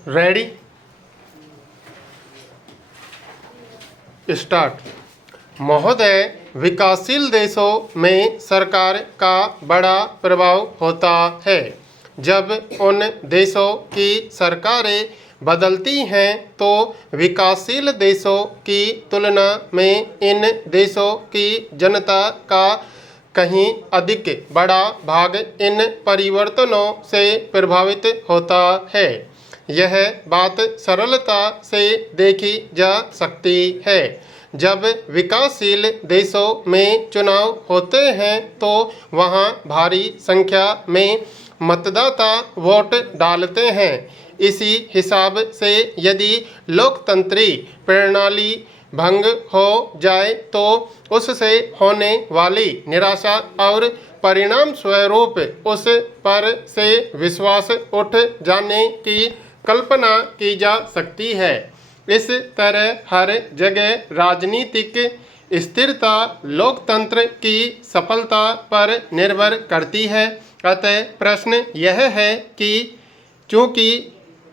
Ready start. महोदय, विकासशील देशों में सरकार का बड़ा प्रभाव होता है। जब उन देशों की सरकारें बदलती हैं तो विकासशील देशों की तुलना में इन देशों की जनता का कहीं अधिक बड़ा भाग इन परिवर्तनों से प्रभावित होता है। यह बात सरलता से देखी जा सकती है। जब विकासशील देशों में चुनाव होते हैं तो वहाँ भारी संख्या में मतदाता वोट डालते हैं। इसी हिसाब से यदि लोकतंत्री प्रणाली भंग हो जाए तो उससे होने वाली निराशा और परिणाम स्वरूप उस पर से विश्वास उठ जाने की कल्पना की जा सकती है। इस तरह हर जगह राजनीतिक स्थिरता लोकतंत्र की सफलता पर निर्भर करती है। अतः प्रश्न यह है कि चूंकि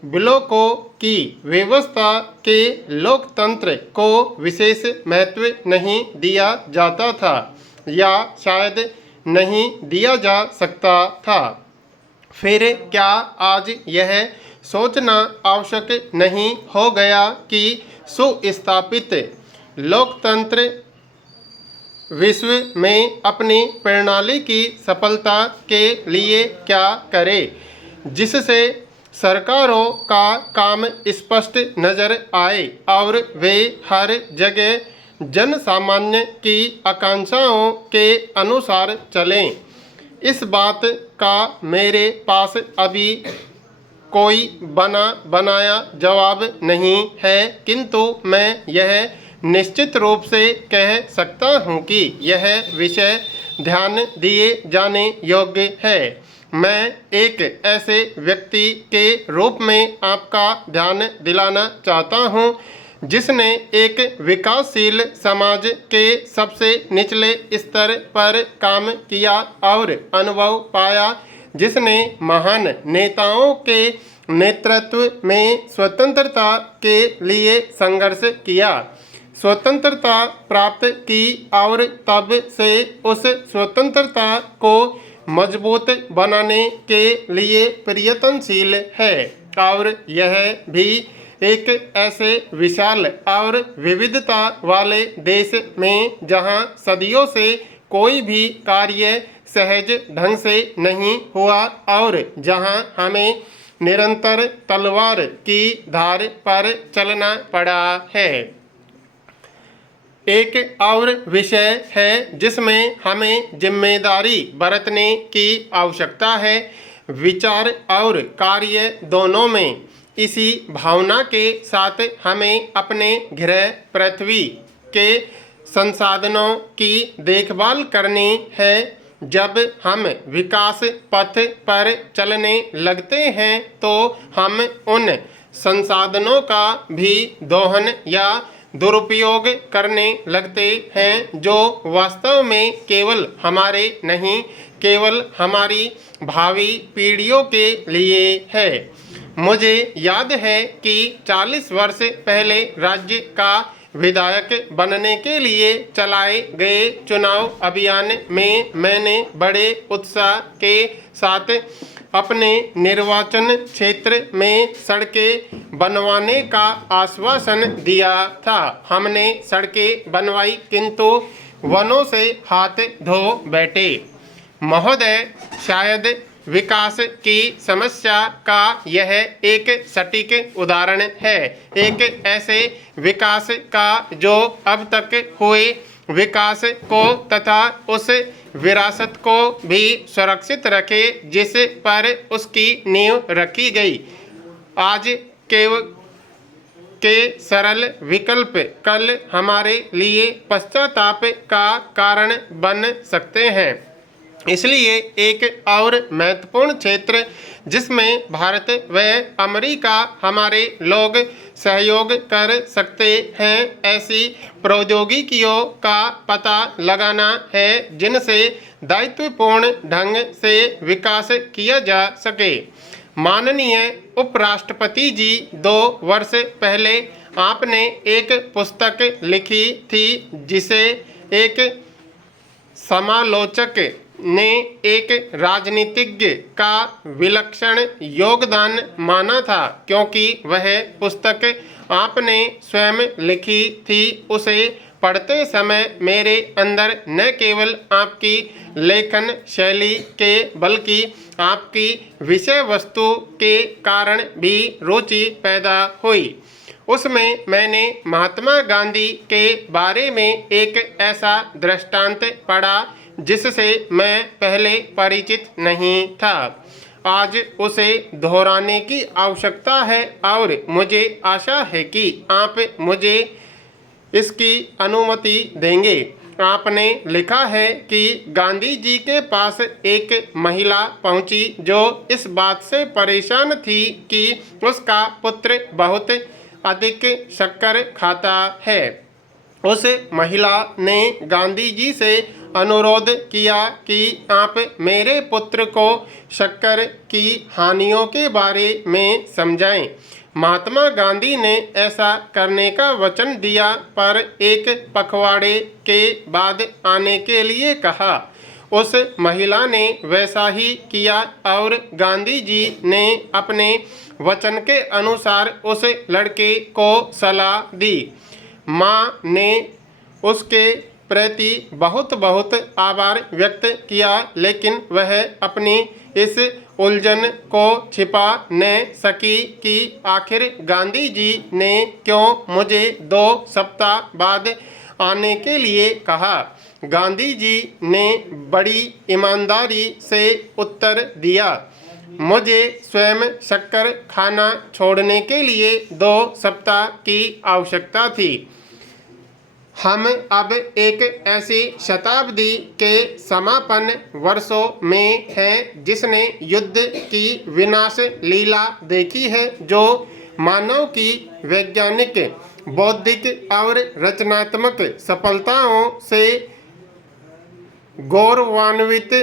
ब्लॉकों की व्यवस्था के लोकतंत्र को विशेष महत्व नहीं दिया जाता था या शायद नहीं दिया जा सकता था, फिर क्या आज यह सोचना आवश्यक नहीं हो गया कि सुस्थापित लोकतंत्र विश्व में अपनी प्रणाली की सफलता के लिए क्या करे, जिससे सरकारों का काम स्पष्ट नजर आए और वे हर जगह जन सामान्य की आकांक्षाओं के अनुसार चलें। इस बात का मेरे पास अभी कोई बना बनाया जवाब नहीं है, किंतु मैं यह निश्चित रूप से कह सकता हूँ कि यह विषय ध्यान दिए जाने योग्य है। मैं एक ऐसे व्यक्ति के रूप में आपका ध्यान दिलाना चाहता हूँ जिसने एक विकासशील समाज के सबसे निचले स्तर पर काम किया और अनुभव पाया, जिसने महान नेताओं के नेतृत्व में स्वतंत्रता के लिए संघर्ष किया, स्वतंत्रता प्राप्त की और तब से उस स्वतंत्रता को मजबूत बनाने के लिए प्रयत्नशील है। और यह भी एक ऐसे विशाल और विविधता वाले देश में जहां सदियों से कोई भी कार्य सहज ढंग से नहीं हुआ और जहां हमें निरंतर तलवार की धार पर चलना पड़ा है। एक और विषय है जिसमें हमें जिम्मेदारी बरतने की आवश्यकता है, विचार और कार्य दोनों में। इसी भावना के साथ हमें अपने ग्रह पृथ्वी के संसाधनों की देखभाल करनी है। जब हम विकास पथ पर चलने लगते हैं तो हम उन संसाधनों का भी दोहन या दुरुपयोग करने लगते हैं जो वास्तव में केवल हमारे नहीं, केवल हमारी भावी पीढ़ियों के लिए है। मुझे याद है कि 40 वर्ष पहले राज्य का विधायक बनने के लिए चलाए गए चुनाव अभियान में मैंने बड़े उत्साह के साथ अपने निर्वाचन क्षेत्र में सड़कें बनवाने का आश्वासन दिया था। हमने सड़कें बनवाई किंतु वनों से हाथ धो बैठे। महोदय, शायद विकास की समस्या का यह एक सटीक उदाहरण है, एक ऐसे विकास का जो अब तक हुए विकास को तथा उस विरासत को भी सुरक्षित रखे जिस पर उसकी नींव रखी गई। आज के सरल विकल्प कल हमारे लिए पश्चाताप का कारण बन सकते हैं। इसलिए एक और महत्वपूर्ण क्षेत्र जिसमें भारत व अमेरिका हमारे लोग सहयोग कर सकते हैं, ऐसी प्रौद्योगिकियों का पता लगाना है जिनसे दायित्वपूर्ण ढंग से विकास किया जा सके। माननीय उपराष्ट्रपति जी, 2 वर्ष पहले आपने एक पुस्तक लिखी थी जिसे एक समालोचक ने एक राजनीतिज्ञ का विलक्षण योगदान माना था, क्योंकि वह पुस्तक आपने स्वयं लिखी थी। उसे पढ़ते समय मेरे अंदर न केवल आपकी लेखन शैली के बल्कि आपकी विषय वस्तु के कारण भी रुचि पैदा हुई। उसमें मैंने महात्मा गांधी के बारे में एक ऐसा दृष्टांत पढ़ा जिससे मैं पहले परिचित नहीं था। आज उसे दोहराने की आवश्यकता है और मुझे आशा है कि आप मुझे इसकी अनुमति देंगे। आपने लिखा है कि गांधी जी के पास एक महिला पहुंची जो इस बात से परेशान थी कि उसका पुत्र बहुत अधिक शक्कर खाता है। उस महिला ने गांधी जी से अनुरोध किया कि आप मेरे पुत्र को शक्कर की हानियों के बारे में समझाएं। महात्मा गांधी ने ऐसा करने का वचन दिया, पर एक पखवाड़े के बाद आने के लिए कहा। उस महिला ने वैसा ही किया और गांधी जी ने अपने वचन के अनुसार उस लड़के को सलाह दी। माँ ने उसके प्रति बहुत बहुत आभार व्यक्त किया, लेकिन वह अपनी इस उलझन को छिपा न सकी कि आखिर गांधी जी ने क्यों मुझे 2 सप्ताह बाद आने के लिए कहा। गांधी जी ने बड़ी ईमानदारी से उत्तर दिया, मुझे स्वयं शक्कर खाना छोड़ने के लिए 2 सप्ताह की आवश्यकता थी। हम अब एक ऐसी शताब्दी के समापन वर्षों में हैं जिसने युद्ध की विनाश लीला देखी है, जो मानव की वैज्ञानिक, बौद्धिक और रचनात्मक सफलताओं से गौरवान्वित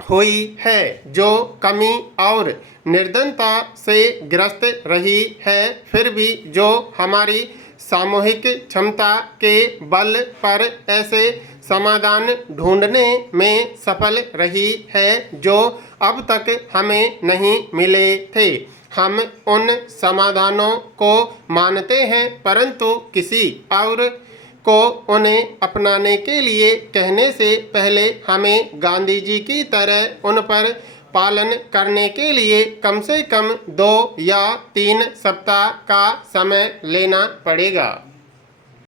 हुई है, जो कमी और निर्धनता से ग्रस्त रही है, फिर भी जो हमारी सामूहिक क्षमता के बल पर ऐसे समाधान ढूंढने में सफल रही है जो अब तक हमें नहीं मिले थे। हम उन समाधानों को मानते हैं, परंतु किसी और को उन्हें अपनाने के लिए कहने से पहले हमें गांधी जी की तरह उन पर पालन करने के लिए कम से कम 2 या 3 सप्ताह का समय लेना पड़ेगा।